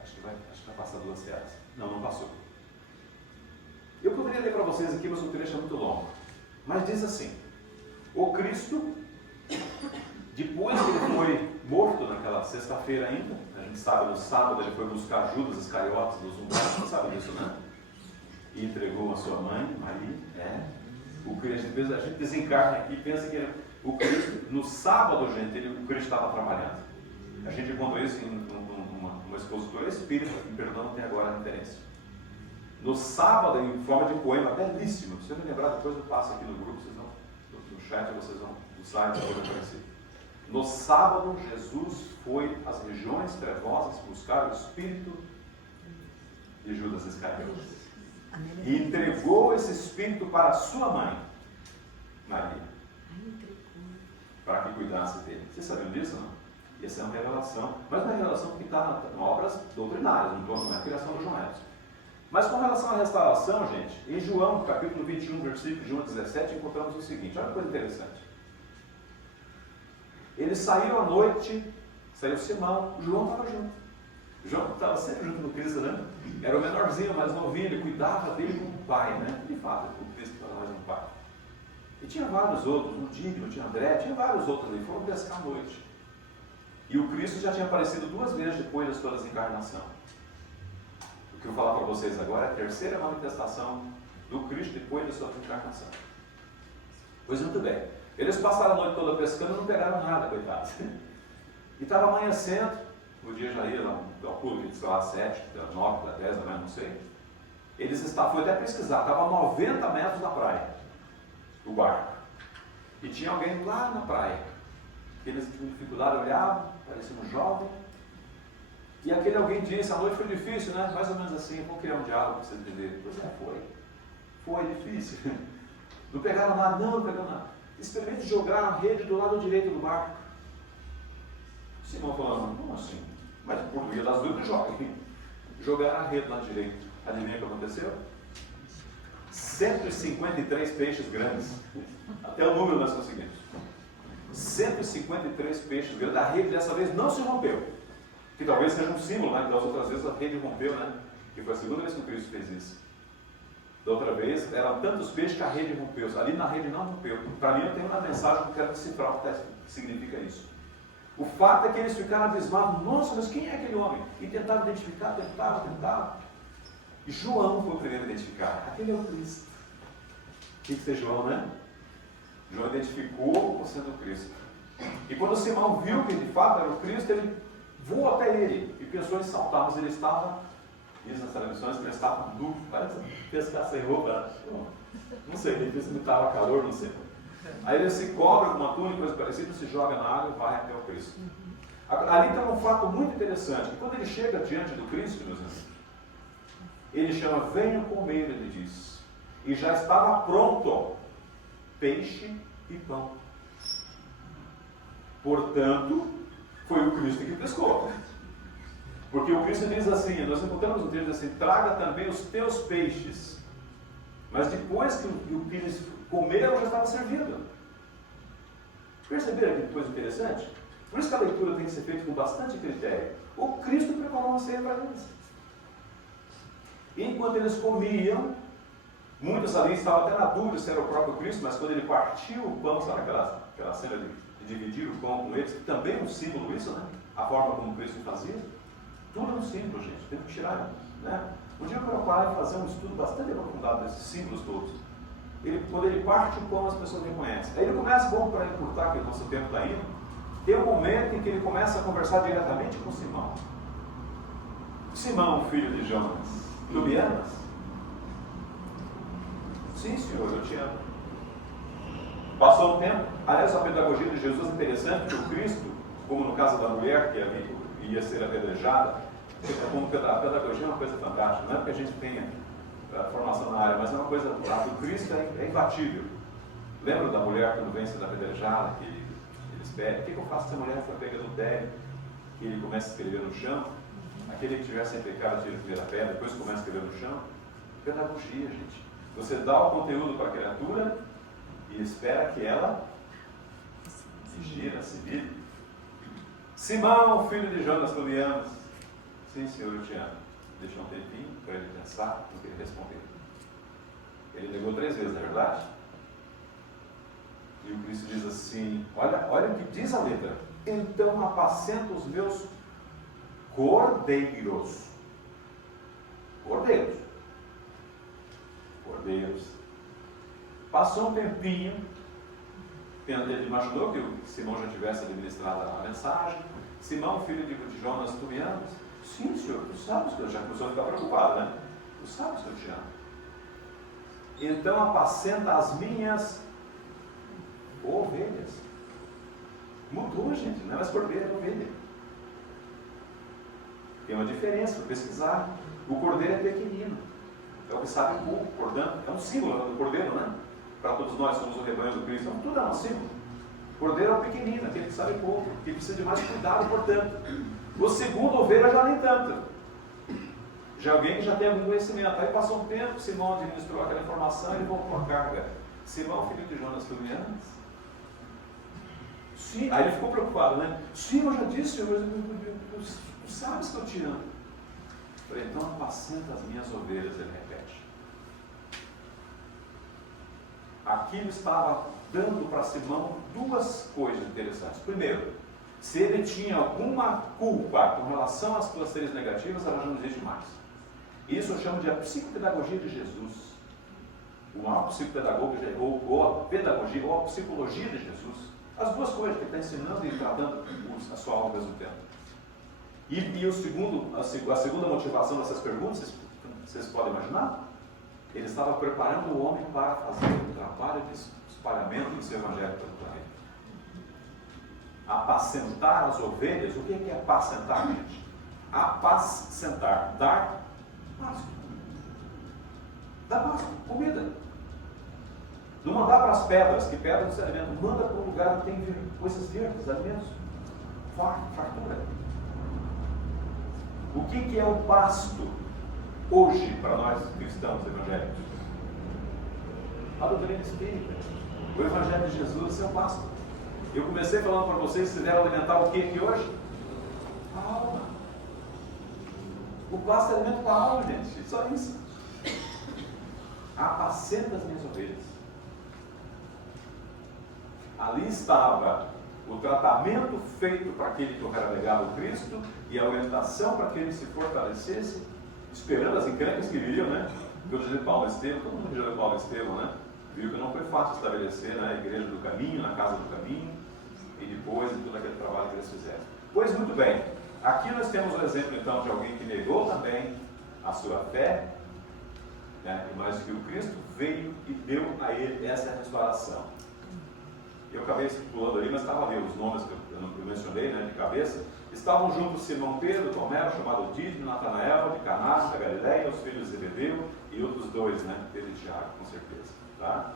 Acho que vai passar 2 telas. Não passou. Eu poderia ler para vocês aqui, mas o trecho é muito longo. Mas diz assim: o Cristo, depois que ele foi morto naquela sexta-feira ainda, a gente sabe, no sábado ele foi buscar Judas Iscariotes dos umbrais, você sabe disso, né? E entregou a sua mãe, Maria. O Cristo, a gente desencarna aqui e pensa que o Cristo, no sábado, gente, o Cristo estava trabalhando. A gente encontrou isso em uma expositora espírita, que perdão, não tem agora a referência. No sábado, em forma de poema, belíssimo. Se você me lembrar, depois eu passo aqui no grupo, vocês vão, no chat, vocês vão, no site, eu vou aparecer. No sábado, Jesus foi às regiões trevosas buscar o espírito de Judas Iscariotes. E entregou esse espírito para a sua mãe, Maria, para que cuidasse dele. Vocês sabiam disso, não? Essa é uma revelação, mas uma revelação que está em obras doutrinárias, não é a criação do João Edson. Mas com relação à restauração, gente, em João, capítulo 21, versículo de 1 a 17, encontramos o seguinte, olha que coisa interessante. Ele saiu à noite, saiu Simão, João estava junto. João estava sempre junto com Cristo, né? Era o menorzinho, mais novinho, ele cuidava dele como um pai, né? De fato, o Cristo era mais um pai. E tinha vários outros, o Dídio, tinha André, tinha vários outros ali, foram pescar à noite. E o Cristo já tinha aparecido 2 vezes depois da sua desencarnação. O que eu vou falar para vocês agora é a terceira manifestação do Cristo depois da sua desencarnação. Pois muito bem. Eles passaram a noite toda pescando e não pegaram nada, coitados. E estava amanhecendo, o dia já ia, calculo que sei lá, 7, 9, 10, não sei. Eles estavam, foi até pesquisar, estava a 90 metros da praia, o barco. E tinha alguém lá na praia. Eles tinham dificuldade, olhavam, parecia um jovem. E aquele alguém disse, a noite foi difícil, né? Mais ou menos assim, vou criar um diálogo para vocês entenderem. Pois é, foi difícil. Não pegaram nada, não pegaram nada. Experimente jogar a rede do lado direito do barco. Simão falando, como assim? Mas por via das dúvidas, joga. Jogaram a rede do lado direito. Adivinha o que aconteceu? 153 peixes grandes. Até o número nós conseguimos. 153 peixes grandes. A rede dessa vez não se rompeu. Que talvez seja um símbolo, né? Das outras vezes a rede rompeu, né? Que foi a segunda vez que o Cristo fez isso. Da outra vez, eram tantos peixes que a rede rompeu. Ali na rede não rompeu. Para mim, eu tenho uma mensagem que eu quero decifrar o que significa isso. O fato é que eles ficaram abismados. Nossa, mas quem é aquele homem? E tentaram identificar, tentaram. E João foi o primeiro a identificar. Aquele é o Cristo. Tinha que ser João, né? João identificou como sendo o Cristo. E quando Simão viu que de fato era o Cristo, ele voou até ele e pensou em saltar, mas ele estava Diz nas tradições que eles estavam nu, parece pescar sem roupa. Não sei, eles imitavam calor, não sei. Aí ele se cobre com uma túnica, coisa parecida, se joga na água e vai até o Cristo. Ali tem um fato muito interessante, que quando ele chega diante do Cristo, meus amigos, ele chama, venham comer, ele diz. E já estava pronto peixe e pão. Portanto, foi o Cristo que pescou. Porque o Cristo diz assim, nós encontramos um texto assim, traga também os teus peixes. Mas depois que eles comeram, já estava servido. Perceberam que coisa interessante? Por isso que a leitura tem que ser feita com bastante critério. O Cristo preparou uma ceia para eles. E enquanto eles comiam, muitos ali estavam até na dúvida se era o próprio Cristo, mas quando ele partiu o pão, sabe aquela cena de dividir o pão com eles, que também é um símbolo isso, né? A forma como Cristo fazia. Tudo é um símbolo, gente. Tem que tirar, né? Um dia eu quero parar e fazer um estudo bastante aprofundado desses símbolos todos. Quando ele parte o pão, as pessoas reconhecem. Aí ele começa, bom, para encurtar, que o nosso tempo está indo, tem um momento em que ele começa a conversar diretamente com Simão. Simão, filho de Jonas, tu me amas? Sim, Senhor, eu te amo. Passou um tempo. Aliás, a pedagogia de Jesus é interessante, porque o Cristo, como no caso da mulher que ia ser apedrejada, a pedagogia é uma coisa fantástica. Não é porque a gente tenha formação na área, mas é uma coisa, o Cristo é imbatível. Lembra da mulher quando vem sendo apedrejada, que eles pedem, o que eu faço se a mulher for pega no adultério? Que ele começa a escrever no chão, aquele que tiver sem pecado tira a primeira pedra, depois começa a escrever no chão. Pedagogia, gente. Você dá o conteúdo para a criatura e espera que ela gira, se vire. Simão, filho de Jonas, tu me amas? Sim, Senhor, eu te amo. Deixa um tempinho para ele pensar no que ele respondeu. Ele negou 3 vezes, não é verdade? E o Cristo diz assim, olha o que diz a letra. Então apacenta os meus cordeiros. Cordeiros. Passou um tempinho, ele imaginou que o Simão já tivesse administrado a mensagem. Simão, filho de Jonas, tu me amas? Sim, Senhor, tu sabes que eu já começou a ficar preocupado, né? Tu sabes que eu te amo. Então apacenta as minhas ovelhas. Mudou, gente, não é mais cordeiro, é ovelha. Tem uma diferença, vou pesquisar. O cordeiro é pequenino, é o que sabe pouco, portanto, é um símbolo do cordeiro, né? Para todos nós somos o rebanho do Cristo, então tudo é um símbolo. O cordeiro é o pequenino, aquele que sabe pouco, que precisa de mais cuidado, portanto. O segundo, ovelha, já nem tanto. Já alguém que já tem algum conhecimento. Aí passou um tempo, Simão administrou aquela informação e ele voltou a carga. Simão, filho de Jonas, tu me amas? Sim. Aí ele ficou preocupado, né? Sim, eu já disse, Senhor, tu sabes que eu te amo. Eu falei, então apacenta as minhas ovelhas, ele repete. Aqui ele estava dando para Simão 2 coisas interessantes. Primeiro, se ele tinha alguma culpa com relação às suas seres negativas, ela já não existe mais. Isso eu chamo de a psicopedagogia de Jesus. O maior psicopedagogo, ou a pedagogia, ou a psicologia de Jesus. As 2 coisas que ele está ensinando e tratando a sua alma ao mesmo tempo. E o segundo, a segunda motivação dessas perguntas, vocês podem imaginar? Ele estava preparando o homem para fazer o trabalho de espalhamento do seu evangelho pelo planeta. Apacentar as ovelhas, o que é apacentar, gente? Apacentar, dar pasto. Dar pasto, comida. Não mandar para as pedras, que pedras não se alimentam. Manda para um lugar que tem coisas verdes, alimentos. Fartura. O que é o pasto hoje para nós cristãos evangélicos? A doutrina espírita. O evangelho de Jesus é o pasto. Eu comecei falando para vocês que devem alimentar o que aqui hoje? A alma. O pasto é alimento para a alma, gente. Só isso. Apacenta as minhas ovelhas. Ali estava o tratamento feito para aquele que eu era legado ao Cristo e a orientação para que ele se fortalecesse, esperando as encrencas que viriam, né? Eu dizia Paulo Estevão, todo mundo já leu Paulo Estevão, né? Viu que não foi fácil estabelecer, né, a igreja do caminho, na casa do caminho, e depois de todo aquele trabalho que eles fizeram. Pois muito bem, aqui nós temos um exemplo então de alguém que negou também a sua fé, né? Mas que o Cristo veio e deu a ele essa restauração. Eu acabei estipulando ali, mas estava ali os nomes que eu mencionei, né, de cabeça. Estavam juntos Simão Pedro, Tomé, chamado Dídimo, Natanael, de Caná, da Galileia, os filhos de Zebedeu e outros dois, né, Pedro e Tiago, com certeza. Tá?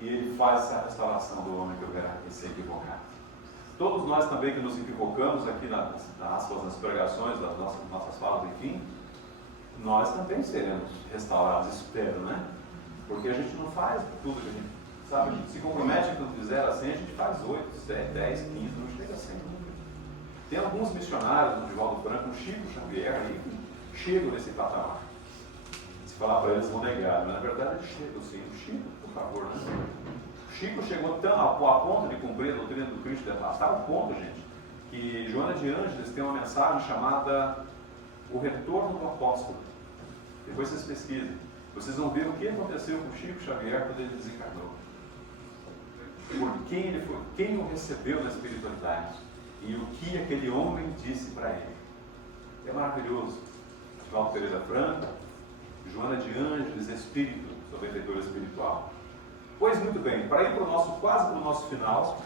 E ele faz essa restauração do homem que houver se equivocado. Todos nós também que nos equivocamos aqui nas pregações, das nossas falas, enfim, nós também seremos restaurados, espero, né? Porque a gente não faz tudo que a gente sabe, a gente se compromete quando fizer assim, a gente faz 8, 7, 10, 15, não chega a 100 nunca. Tem alguns missionários, no Divaldo Franco, o Chico Xavier, ali, que chegam nesse patamar. Se falar para eles, vão negar, mas na verdade eles chegam sim. O Chico, por favor, né? O Chico chegou tão a ponto de cumprir a doutrina do Cristo, a tal ponto, gente, que Joana de Ângeles tem uma mensagem chamada O Retorno do Apóstolo. Depois vocês pesquisem. Vocês vão ver o que aconteceu com o Chico Xavier quando ele desencarnou. Por quem ele foi, quem o recebeu na espiritualidade e o que aquele homem disse para ele. É maravilhoso. Divaldo Pereira Franco, Joana de Ângeles, Espírito, sua benfeitora espiritual. Pois muito bem, para ir quase para o nosso final,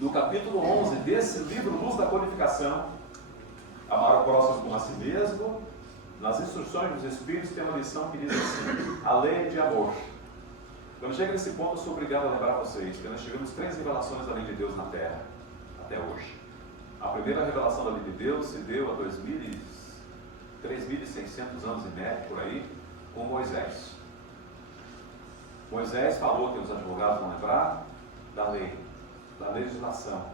no capítulo 11 desse livro Luz da Codificação, amar o próximo como a si mesmo, nas instruções dos Espíritos tem uma lição que diz assim: a lei de amor. Quando chega nesse ponto, eu sou obrigado a lembrar vocês que nós tivemos 3 revelações da lei de Deus na Terra, até hoje. A primeira revelação da lei de Deus se deu há 3.600 anos e médio, por aí, com Moisés. Moisés falou, que os advogados vão lembrar, da lei, da legislação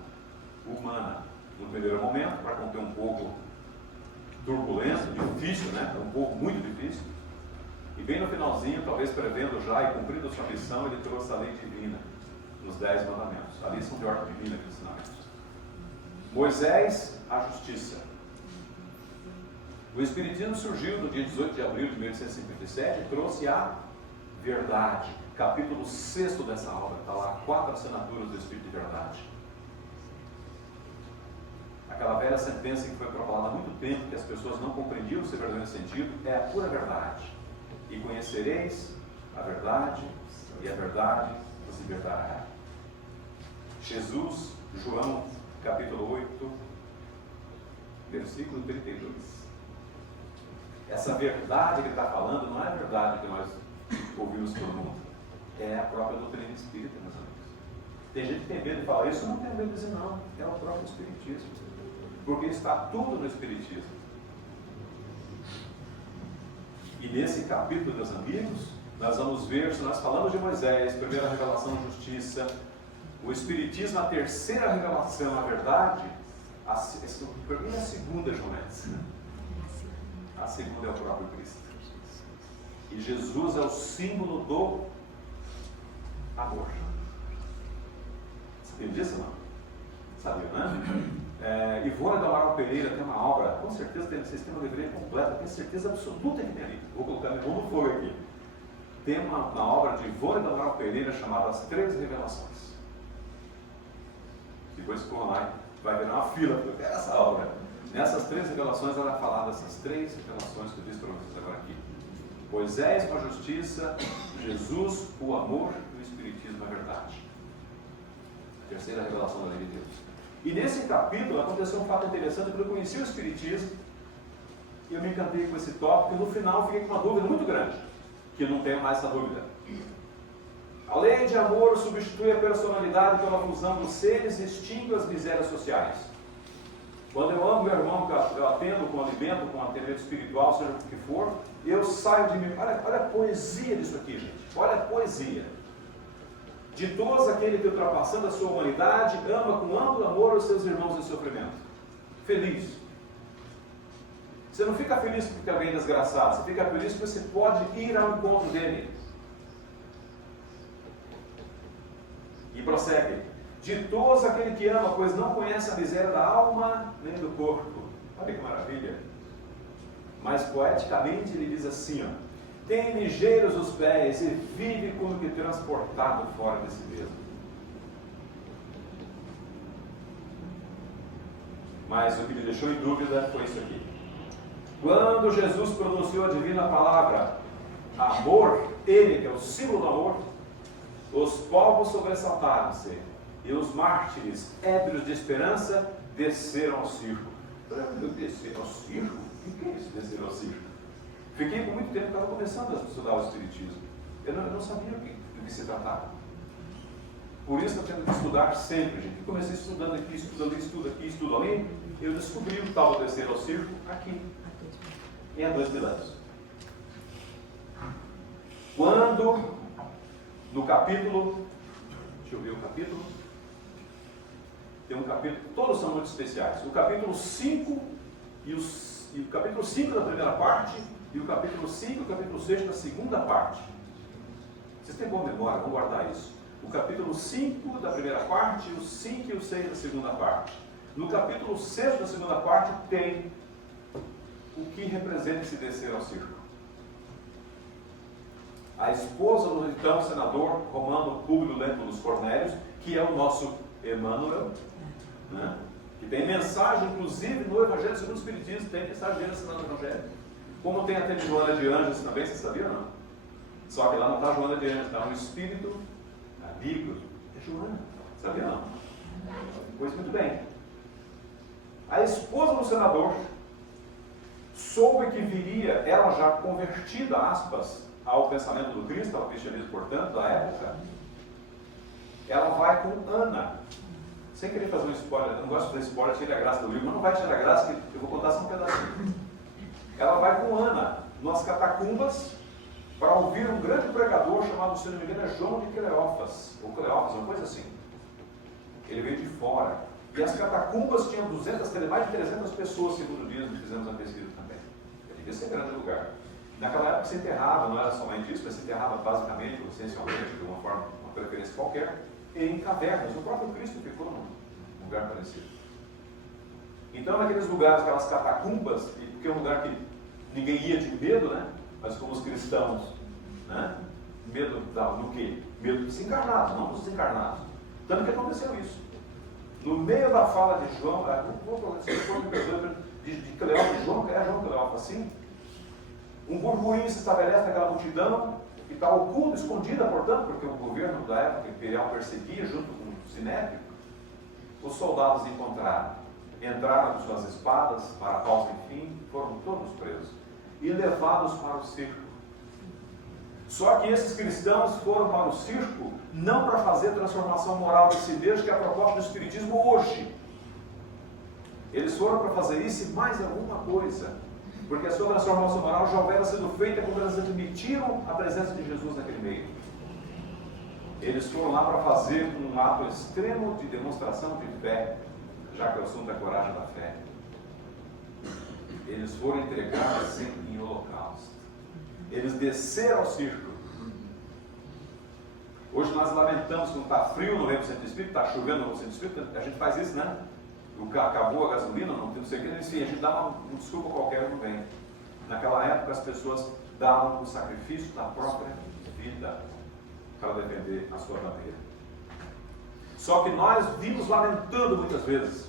humana, no primeiro momento, para conter um povo turbulento, difícil, né? Um povo muito difícil. E bem no finalzinho, talvez prevendo já e cumprindo a sua missão, ele trouxe a lei divina, nos 10 mandamentos. A lição de ordem divina de ensinamentos. Moisés, a justiça. O Espiritismo surgiu no dia 18 de abril de 1857 e trouxe a verdade. Capítulo 6 dessa obra, está lá, 4 assinaturas do Espírito de Verdade. Aquela velha sentença que foi propalada há muito tempo, que as pessoas não compreendiam o seu verdadeiro sentido, é a pura verdade. E conhecereis a verdade, e a verdade vos libertará. Jesus, João, capítulo 8, versículo 32. Essa verdade que ele está falando não é a verdade que nós ouvimos todo mundo. É a própria doutrina espírita, meus amigos. Tem gente que tem medo de falar isso, não tem medo de dizer não. É o próprio Espiritismo. Porque está tudo no Espiritismo. E nesse capítulo, meus amigos, nós vamos ver, se nós falamos de Moisés, primeira revelação, justiça, o Espiritismo, a terceira revelação, a verdade, para mim é a segunda, Jonetes. A segunda é o próprio Cristo. E Jesus é o símbolo do amor. Sabia disso, não? Sabia, né? Ivone do Amaral Pereira tem uma obra, com certeza vocês têm uma livraria completa, tenho certeza absoluta que tem ali. Vou colocar meu nome no fogo aqui. Tem uma obra de Ivone do Amaral Pereira chamada As 3 Revelações. Depois corram lá, vai virar uma fila, porque eu quero essa obra. Nessas 3 revelações, ela é falada dessas 3 revelações que eu disse para vocês agora aqui. Moisés com a justiça, Jesus, o amor e o Espiritismo, a verdade. A terceira revelação da lei de Deus. E nesse capítulo aconteceu um fato interessante, porque eu conheci o Espiritismo e eu me encantei com esse tópico, e no final fiquei com uma dúvida muito grande, que eu não tenho mais essa dúvida. A lei de amor substitui a personalidade pela fusão dos seres e extingue as misérias sociais. Quando eu amo meu irmão, que eu atendo com alimento, com atendimento espiritual, seja o que for, eu saio de mim. Olha a poesia disso aqui, gente. Olha a poesia. Ditoso aquele que, ultrapassando a sua humanidade, ama com amplo amor os seus irmãos em sofrimento. Feliz. Você não fica feliz porque alguém é desgraçado, você fica feliz porque você pode ir ao encontro dele. E prossegue. Ditoso aquele que ama, pois não conhece a miséria da alma nem do corpo. Olha que maravilha. Mas poeticamente ele diz assim, ó. Tem ligeiros os pés e vive como que transportado fora de si mesmo. Mas o que me deixou em dúvida foi isso aqui. Quando Jesus pronunciou a divina palavra amor, ele, que é o símbolo do amor, os povos sobressaltaram-se e os mártires, ébrios de esperança, desceram ao circo. Descer ao circo? O que é isso, descer ao circo? Fiquei por muito tempo, estava começando a estudar o Espiritismo. Eu não sabia do que se tratava. Por isso eu tenho que estudar sempre, gente. Eu comecei estudando aqui, estudando ali, estudo aqui, estudo ali. Eu descobri o tal do descer ao circo aqui. E há 2000 anos. Quando, no capítulo, deixa eu ver o capítulo, tem um capítulo, todos são muito especiais. O capítulo 5 e o capítulo 5 da primeira parte, e o capítulo 5 e o capítulo 6 da segunda parte. Vocês têm boa memória, vamos guardar isso. O capítulo 5 da primeira parte, o 5 e o 6 da segunda parte. No capítulo 6 da segunda parte tem o que representa esse descer ao circo. A esposa do então senador Romano Públio Lentulus Cornélios, que é o nosso Emmanuel, né? Que tem mensagem, inclusive, no Evangelho segundo o Espiritismo, tem mensagem dele ensinando o Evangelho. Como tem até de Joana de Anjos também, você sabia ou não? Só que lá não está Joana de Anjos, está um espírito amigo. É Joana, sabia ou não? Pois muito bem. A esposa do senador soube que viria, ela já convertida, aspas, ao pensamento do Cristo, ao cristianismo, portanto, da época, ela vai com Ana. Sem querer fazer um spoiler, eu não gosto de fazer spoiler, tira a graça do livro, mas não vai tirar a graça, que eu vou contar só um pedacinho. Ela vai com Ana, nas catacumbas, para ouvir um grande pregador chamado, se não me engano, é João de Cleófas, ou Cleófas, uma coisa assim. Ele veio de fora. E as catacumbas tinham mais de 300 pessoas, segundo dias, que fizemos a pesquisa também. Devia ser grande lugar. Naquela época se enterrava, não era somente isso, mas se enterrava basicamente, ou essencialmente, de uma forma, uma preferência qualquer, em cavernas. O próprio Cristo ficou num lugar parecido. Então, naqueles lugares, aquelas catacumbas, porque é um lugar que ninguém ia de medo, né? Mas como os cristãos, né? Medo do quê? Medo dos encarnados, não dos desencarnados. Tanto que aconteceu isso. No meio da fala de João, de Cleófas, João Cleófas, assim, um burburinho se estabelece naquela multidão, que está oculta, escondida, portanto, porque o governo da época imperial perseguia junto com o Sinédrio. Os soldados entraram com suas espadas, para paus, enfim, foram todos presos e levados para o circo. Só que esses cristãos foram para o circo não para fazer transformação moral de si mesmos, que é a proposta do Espiritismo hoje. Eles foram para fazer isso e mais alguma coisa, porque a sua transformação moral já houvera sido feita quando eles admitiram a presença de Jesus naquele meio. Eles foram lá para fazer um ato extremo de demonstração de fé, já que o assunto é a coragem da fé. Eles foram entregar-se em holocausto. Eles desceram ao circo. Hoje nós lamentamos quando está frio no centro espírita, está chovendo no centro espírita, a gente faz isso, né? Acabou a gasolina, não sei o que, enfim, a gente dá uma desculpa qualquer, não vem. Naquela época as pessoas davam o sacrifício da própria vida para defender a sua bandeira. Só que nós vimos lamentando muitas vezes.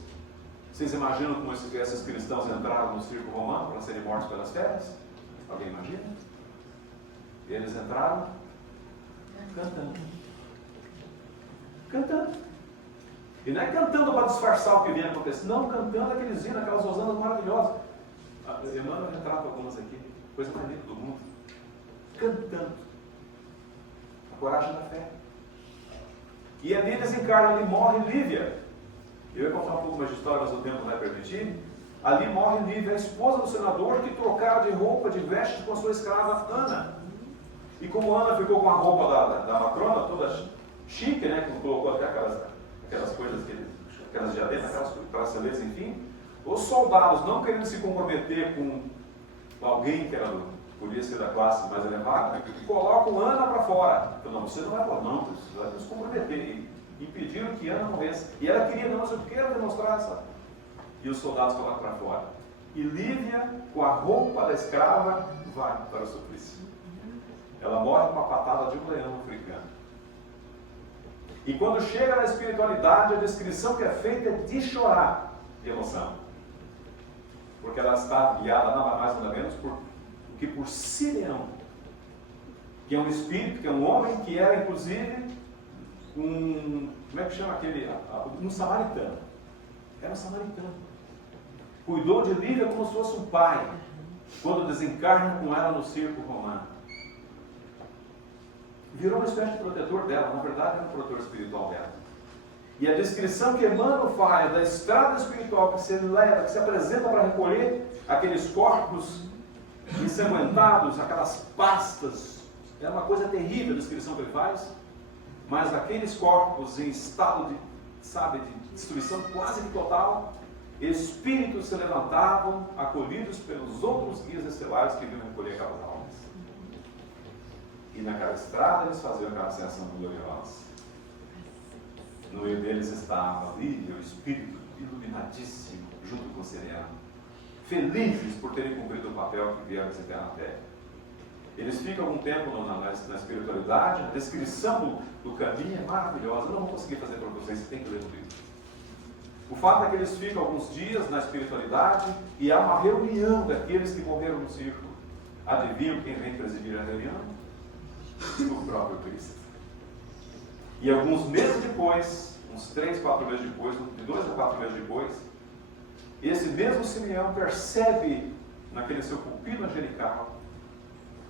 Vocês imaginam como esses cristãos entraram no circo romano para serem mortos pelas feras? Alguém imagina? E eles entraram cantando. Cantando. E não é cantando para disfarçar o que vinha acontecendo, não, cantando aqueles hinos, aquelas hosanas maravilhosas. Emmanuel retrata algumas aqui, coisa mais linda do mundo. Cantando. A coragem da fé. E ali desencarna, ali morre Lívia. Eu ia contar um pouco mais de história, mas o tempo não vai permitir. Ali morre Lívia, a esposa do senador, que trocava de roupa, de vestes com a sua escrava Ana. E como Ana ficou com a roupa da matrona, toda chique, né, que colocou até aquelas coisas, aquelas diademas, aquelas braceletes, enfim, os soldados, não querendo se comprometer com alguém que podia ser da classe mais elevada, colocam Ana para fora. Então, não, você não vai não, você vai se comprometer. E pediram que Ana morresse. E ela queria, não, mas eu quero demonstrar essa. E os soldados colocam para fora. E Lívia, com a roupa da escrava, vai para o suplício. Ela morre com a patada de um leão africano. E quando chega na espiritualidade, a descrição que é feita é de chorar de emoção. Porque ela estava guiada nada mais nada menos do que por Simeão, que é um espírito, que é um homem que era inclusive como é que chama aquele? Um samaritano. Era um samaritano. Cuidou de Lívia como se fosse um pai, quando desencarna com ela no circo romano. Virou uma espécie de protetor dela, na verdade era um protetor espiritual dela. E a descrição que Emmanuel faz da estrada espiritual que se leva, que se apresenta para recolher aqueles corpos ensanguentados, aquelas pastas, é uma coisa terrível a descrição que ele faz, mas aqueles corpos em estado de destruição quase que total, espíritos se levantavam, acolhidos pelos outros guias estelares que vinham recolher aquelas almas. E naquela estrada eles faziam aquela ascensão gloriosa. No meio deles estava Lívia, o espírito iluminadíssimo, junto com o Simeão, felizes por terem cumprido o papel que vieram desempenhar na terra. Eles ficam algum tempo na espiritualidade, a descrição do caminho é maravilhosa. Eu não vou conseguir fazer para vocês, você tem que ler o livro. O fato é que eles ficam alguns dias na espiritualidade e há uma reunião daqueles que morreram no círculo. Adivinham quem vem presidir a reunião? O próprio Cristo. E alguns meses depois, uns 3, 4 meses depois, de 2 a 4 meses depois, esse mesmo Simeão percebe naquele seu pupilo angelical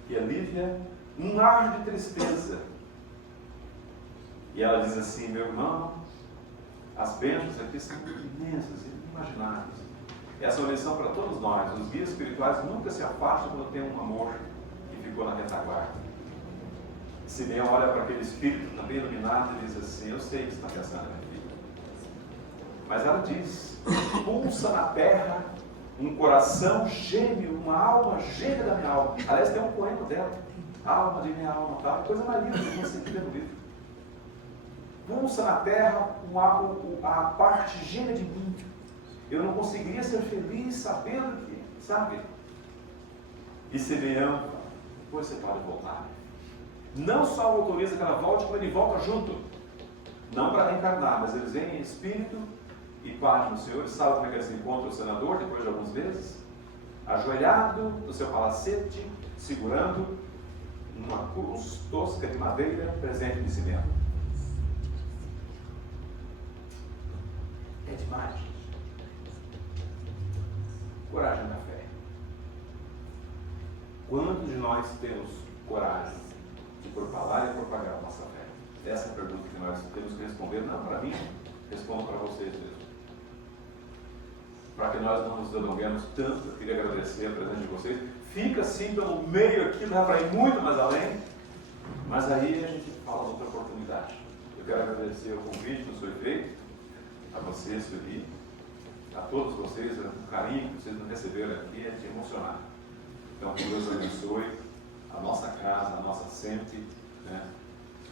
que a Lívia, um ar de tristeza. E ela diz assim: meu irmão, as bênçãos aqui são imensas, inimagináveis. Essa é uma lição para todos nós. Os guias espirituais nunca se afastam quando tem um amor que ficou na retaguarda. Simeão olha para aquele espírito também iluminado e diz assim: eu sei o que você está pensando, minha filha. Mas ela diz: pulsa na terra um coração gêmeo, uma alma gêmea da minha alma. Aliás, tem um poema dela, alma de minha alma, tá? Coisa mais linda que você tem no livro. Pulsa na terra a parte gêmea de mim. Eu não conseguiria ser feliz sabendo que, sabe? E Simeão, depois você pode voltar. Não só autoriza que ela volte, como ele volta junto. Não para reencarnar, mas eles vêm em espírito e partem no Senhor. E sabe como é que eles encontram o senador depois de alguns meses? Ajoelhado no seu palacete, segurando uma cruz tosca de madeira presente de Simeão. É demais. Coragem da fé. Quantos de nós temos coragem de propalar e propagar a nossa fé? Essa é a pergunta que nós temos que responder. Não para mim, respondo para vocês mesmo. Para que nós não nos delonguemos tanto, eu queria agradecer a presença de vocês. Fica assim pelo meio aqui, dá para ir muito mais além, mas aí a gente fala outra oportunidade. Eu quero agradecer o convite que nos foi feito, a vocês, Sueli, a todos vocês, o carinho que vocês nos receberam aqui é de emocionar. Então, que Deus abençoe a nossa casa, a nossa sempre, né?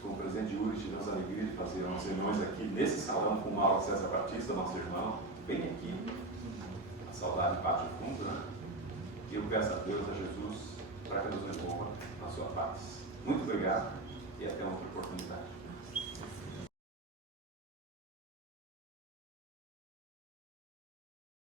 Com o presidente Yuri, tivemos a alegria de fazer umas reuniões aqui nesse salão com o Mauro César Batista, nosso irmão, bem aqui. A saudade bate fundo, né? E eu peço a Deus, a Jesus, para que nos envolva na sua paz. Muito obrigado e até outra oportunidade.